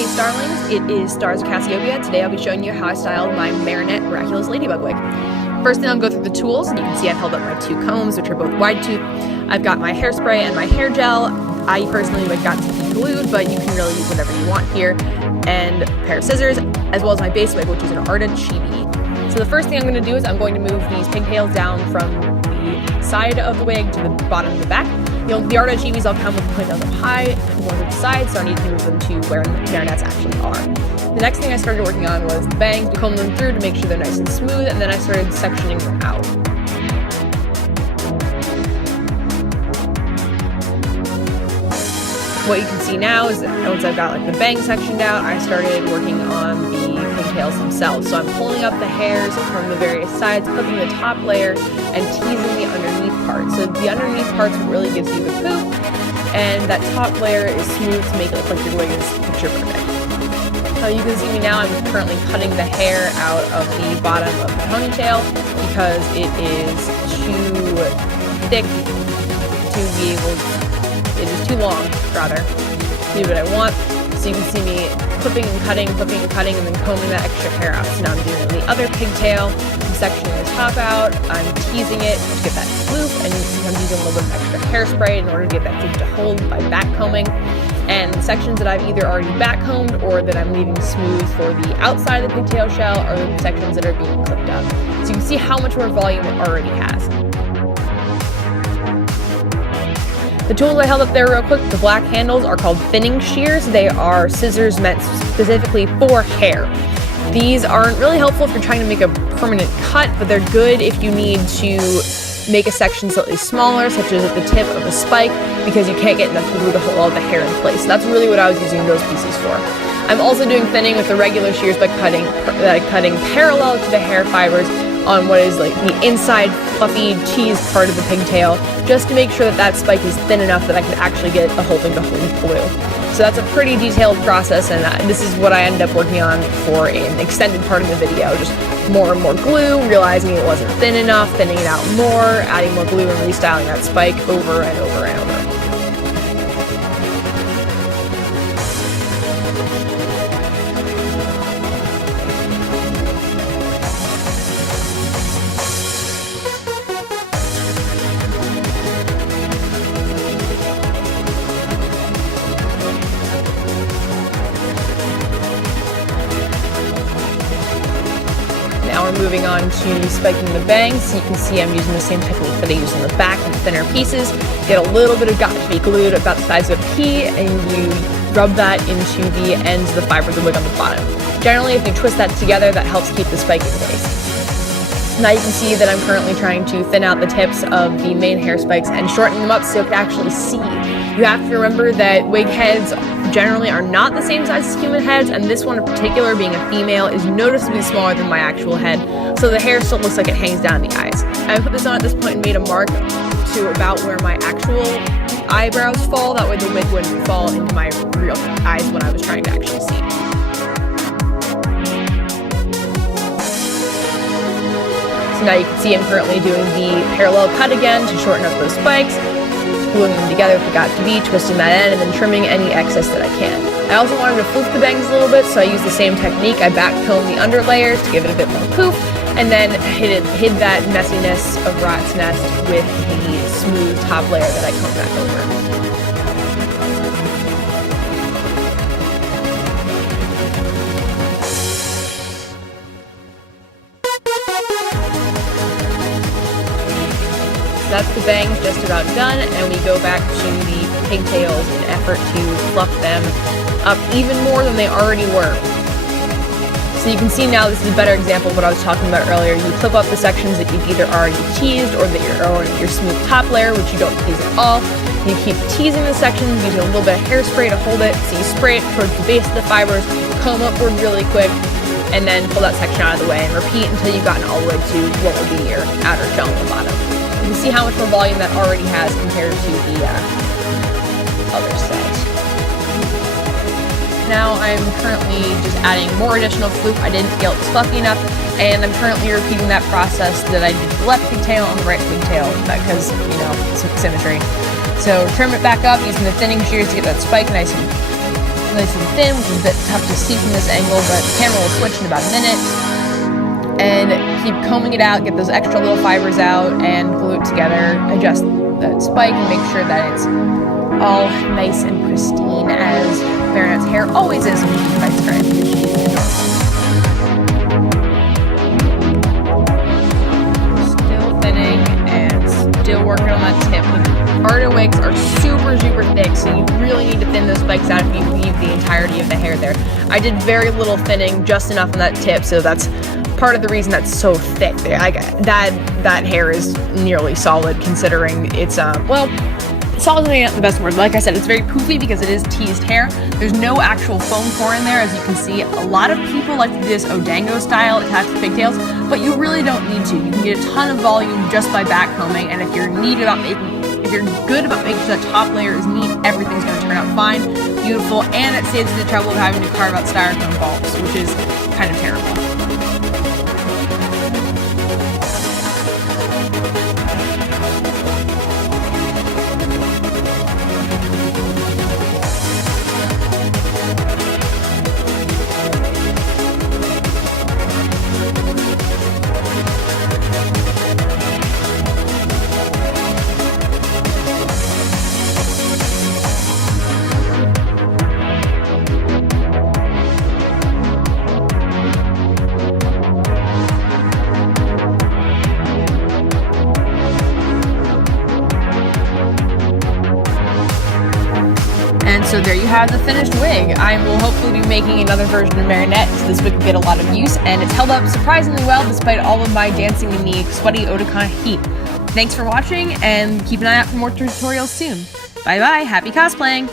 Hey Starlings, it is Stars of Cassiopeia. Today I'll be showing you how I styled my Marinette Miraculous Ladybug Wig. First thing, I'll go through the tools, and you can see I've held up my two combs, which are both wide tooth. I've got my hairspray and my hair gel. I personally got to be glued, but you can really use whatever you want here. And a pair of scissors, as well as my base wig, which is an Ardent Chibi. So the first thing I'm going to do is I'm going to move these pigtails down from the side of the wig to the bottom of the back. The Ardent Chibis all come with the pigtails up high, one to the side, so I need to move them to where the marinettes actually are. The next thing I started working on was the bangs. We comb them through to make sure they're nice and smooth, and then I started sectioning them out. What you can see now is that once I've got the bangs sectioned out, I started working on the pigtails themselves. So I'm pulling up the hairs from the various sides, clipping the top layer, and teasing the underneath part. So the underneath part's what really gives you the poop, and that top layer is smooth to make it look like your wig is picture perfect. You can see me now, I'm currently cutting the hair out of the bottom of the ponytail because it is too thick to be able to. It is too long, rather, to do what I want. So you can see me clipping and cutting, and then combing that extra hair out. So now I'm doing the other pigtail, I'm sectioning the top out, I'm teasing it to get that loop, and I'm using a little bit of extra hairspray in order to get that loop to hold by back combing. And sections that I've either already back combed or that I'm leaving smooth for the outside of the pigtail shell are the sections that are being clipped up. So you can see how much more volume it already has. The tools I held up there real quick, the black handles, are called thinning shears. They are scissors meant specifically for hair. These aren't really helpful if you're trying to make a permanent cut, but they're good if you need to make a section slightly smaller, such as at the tip of a spike, because you can't get enough glue to hold all the hair in place. So that's really what I was using those pieces for. I'm also doing thinning with the regular shears by cutting parallel to the hair fibers on what is like the inside fluffy cheese part of the pigtail, just to make sure that that spike is thin enough that I can actually get a holding to hold glue. So that's a pretty detailed process, and this is what I ended up working on for an extended part of the video. Just more and more glue, realizing it wasn't thin enough, thinning it out more, adding more glue, and restyling that spike over and over and over. Now we're moving on to spiking the bangs. You can see I'm using the same technique that I use on the back with thinner pieces. Get a little bit of got to be glued about the size of a pea, and you rub that into the ends of the fiber of the wig on the bottom. Generally, if you twist that together, that helps keep the spike in place. Now you can see that I'm currently trying to thin out the tips of the main hair spikes and shorten them up so you can actually see. You have to remember that wig heads generally are not the same size as human heads, and this one in particular, being a female, is noticeably smaller than my actual head, so the hair still looks like it hangs down the eyes. I put this on at this point and made a mark to about where my actual eyebrows fall, that way the wig wouldn't fall into my real eyes when I was trying to actually see. So now you can see I'm currently doing the parallel cut again to shorten up those spikes, gluing them together if it got to be, twisting that end, and then trimming any excess that I can. I also wanted to floof the bangs a little bit, so I used the same technique. I back combed the under layers to give it a bit more poof, and then hid that messiness of rat's nest with the smooth top layer that I combed back over. That's the bangs just about done, and we go back to the pigtails in an effort to fluff them up even more than they already were. So you can see now this is a better example of what I was talking about earlier. You clip up the sections that you've either already teased or that you're on your smooth top layer, which you don't tease at all. You keep teasing the sections using a little bit of hairspray to hold it. So you spray it towards the base of the fibers, comb upward really quick, and then pull that section out of the way and repeat until you've gotten all the way to what will be your outer shell on the bottom. You can see how much more volume that already has compared to the other set. Now I'm currently just adding more additional floof. I didn't feel it was fluffy enough, and I'm currently repeating that process that I did the left pigtail on the right pigtail because, you know, symmetry. So trim it back up using the thinning shears to get that spike nice and nice and thin, which is a bit tough to see from this angle, but the camera will switch in about a minute. And keep combing it out, get those extra little fibers out, and glue it together. Adjust the spike and make sure that it's all nice and pristine, as Marinette's hair always is when she's by stripe. Still thinning and still working on that tip. Arta wigs are super thick, so you really need to thin those spikes out if you leave the entirety of the hair there. I did very little thinning, just enough on that tip, so that's part of the reason that's so thick there. That hair is nearly solid, considering it's well, solid is not the best word. Like I said, it's very poofy because it is teased hair. There's no actual foam core in there, as you can see. A lot of people like to do this Odango style attached to pigtails, but you really don't need to. You can get a ton of volume just by back combing, and if you're good about making sure that top layer is neat, everything's going to turn out fine, beautiful, and it saves the trouble of having to carve out styrofoam bulbs, which is kind of terrible. And so there you have the finished wig. I will hopefully be making another version of Marinette, so this wig will get a lot of use, and it's held up surprisingly well despite all of my dancing in the sweaty Otakon heat. Thanks for watching, and keep an eye out for more tutorials soon. Bye bye, happy cosplaying!